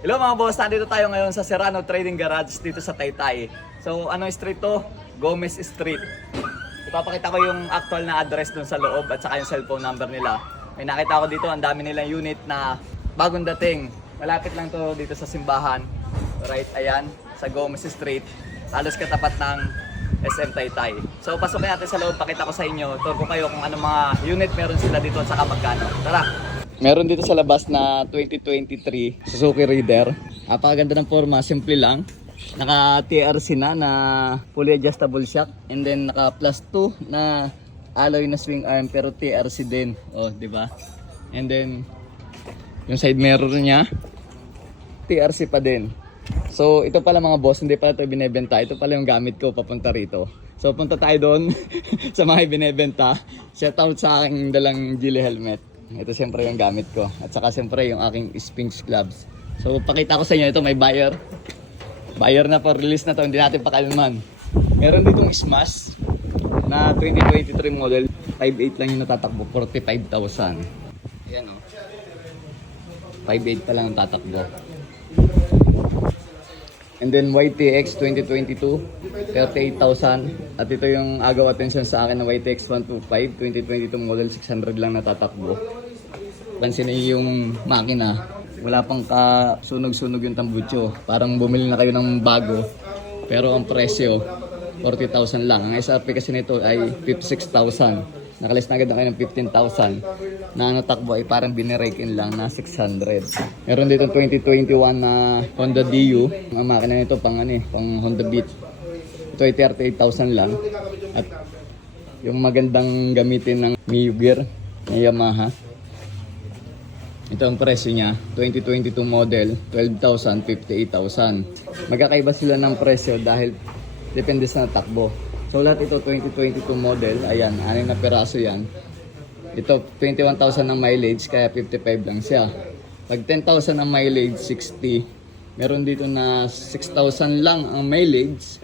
Hello mga boss, nandito tayo ngayon sa Serrano Trading Garage dito sa Taytay. So ano street to? Gomez Street. Ipapakita ko yung actual na address dun sa loob at saka yung cellphone number nila. May nakita ko dito, ang dami nilang unit na bagong dating. Malapit lang to dito sa simbahan. Right, ayan, sa Gomez Street. Halos katapat ng SM Taytay. So pasukin natin sa loob, pakita ko sa inyo, tour ko kayo kung anong mga unit meron sila dito at saka magkano. Tara! Meron dito sa labas na 2023 Suzuki Reader. Napakaganda ng forma, simple lang. Naka TRC na na fully adjustable shock and then naka plus 2 na alloy na swing arm pero TRC din. Oh, di ba? And then yung side mirror niya TRC pa din. So ito pala mga boss, hindi pala ito binebenta. Ito pala yung gamit ko papunta rito. So punta tayo doon sa mga binebenta. Shout out sa aking dalang Gili helmet. Ito siyempre yung gamit ko. At saka siyempre yung aking Sphinx gloves. So pakita ko sa inyo ito may buyer. Buyer na for release na to, hindi natin pakalman. Meron ditong Smash na 2023 model. 5.8 lang yung natatakbo, 45,000. Ayan o. 5.8 pa lang ang tatakbo. And then YTX 2022, 38,000. At ito yung agaw attention sa akin na YTX 125, 2022 model, 600 lang natatakbo. Pansin niyo yung makina, wala pang kasunog-sunog yung tambucho. Parang bumili na kayo ng bago, pero ang presyo, 40,000 lang. Ang SRP kasi nito ay 56,000. Nakalis na agad na kayo ng 15,000. Na natakbo ay parang binirake in lang na 600. Meron dito 2021 na Honda DU. Ang makina nito pang ano eh, pang Honda Beat. Ito ay 38,000 lang. At yung magandang gamitin ng Miyagi Gear na Yamaha. Ito ang presyo niya, 2022 model, 12,000, 58,000. Magkakaiba sila ng presyo dahil depende sa takbo. So lahat ito 2022 model, ayan, anin na peraso yan. Ito 21,000 ang mileage kaya 55 lang siya. Pag 10,000 ang mileage, 60. Meron dito na 6,000 lang ang mileage,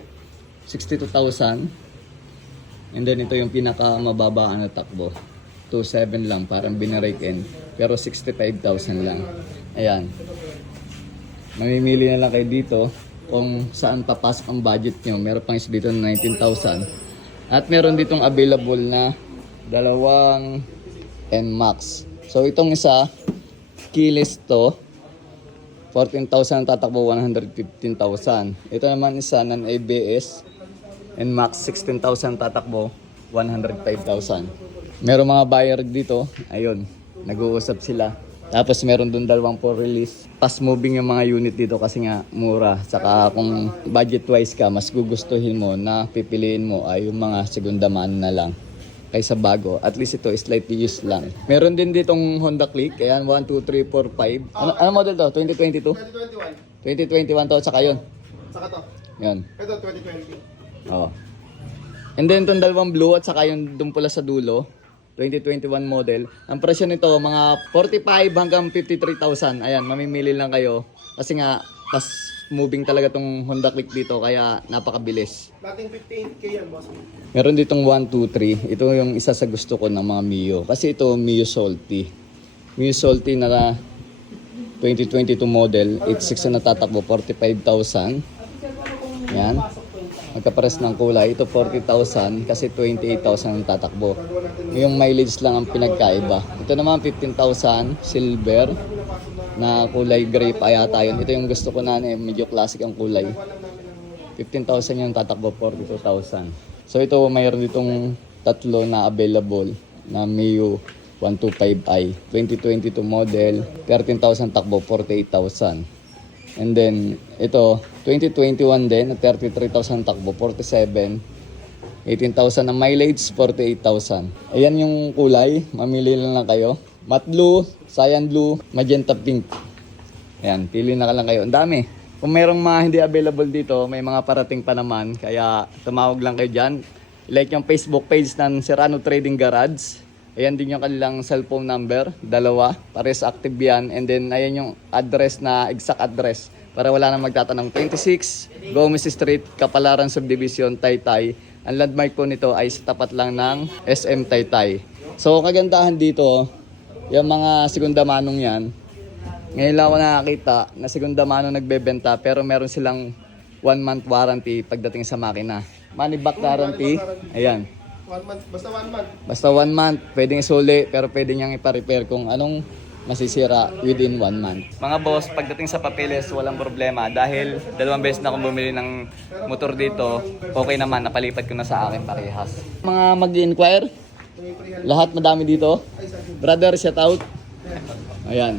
62,000. And then ito yung pinaka mababa na takbo. 2.7 lang, parang binarake in. Pero 65,000 lang. Ayan. Mamimili na lang kayo dito kung saan papasok ang budget nyo. Meron pang is dito na 19,000. At meron ditong available na dalawang NMAX. So itong isa, keyless to. 14,000 ang tatakbo, 115,000. Ito naman isa, non-ABS. NMAX, 16,000 tatakbo, 105,000. Meron mga buyer dito, ayun, nag-uusap sila. Tapos meron dun dalawang for release. Fast moving yung mga unit dito kasi nga mura. Saka kung budget wise ka, mas gugustuhin mo na pipiliin mo ay yung mga segunda man na lang kaysa bago. At least ito slightly used lang. Meron din ditong Honda Click. Ayan, 1, 2, 3, 4, 5. Ano, ano model to? 2022? 2021. 2021 to, saka yun. Saka to. Yun. Ito 2020. Oo. And then itong dalawang blue at saka yung doon pula sa dulo, 2021 model. Ang presyo nito mga 45 hanggang 53,000. Ayan, mamimili lang kayo. Kasi nga, fast moving talaga tong Honda Click dito kaya napakabilis. Dating 58k yan, boss. Meron ditong 1, 2, 3. Ito yung isa sa gusto ko ng mga Mio. Kasi ito Mio Salty. Mio Salty na 2022 model. 86 na natatakbo. 45,000. Yan. Magkapares ng kulay. Ito 40,000 kasi 28,000 ang tatakbo. Yung mileage lang ang pinagkaiba. Ito naman 15,000 silver na kulay gray pa yata yun. Ito yung gusto ko na eh, medyo classic ang kulay. 15,000 yung tatakbo, 42,000. So ito mayroon ditong tatlo na available na Mio 125i 2022 model 13,000 takbo 48,000 and then ito 2021 din na 33,000 takbo 47 18,000 ang mileage 48,000 ayan yung kulay mamili lang lang kayo. Matte blue cyan blue magenta pink. Ayan pili na ka lang kayo. Ang dami. Kung mayroong mga hindi available dito may mga parating pa naman. Kaya tumawag lang kayo dyan. Like yung Facebook page ng Serrano Trading Garage. Ayan din yung kanilang cellphone number, dalawa, pares active yan. And then ayan yung address na exact address para wala nang magtatanong. 26 Gomez Street, Kapalaran Subdivision, Taytay. Ang landmark po nito ay sa tapat lang ng SM Taytay. So kagandahan dito, yung mga segunda manong yan, Ngayon lang ako nakakita na segunda mano nagbebenta pero meron silang one month warranty pagdating sa makina. Money back warranty. Ayan. One month. Basta one month. Basta one month, pwedeng isuli, pero pwede niyang ipa-repair kung anong masisira within one month. Mga boss, pagdating sa papeles, walang problema dahil dalawang beses na akong bumili ng motor dito, okay naman, napalipat ko na sa akin parehas. Mga mag-inquire, lahat madami dito. Brother, shout out. Ayan.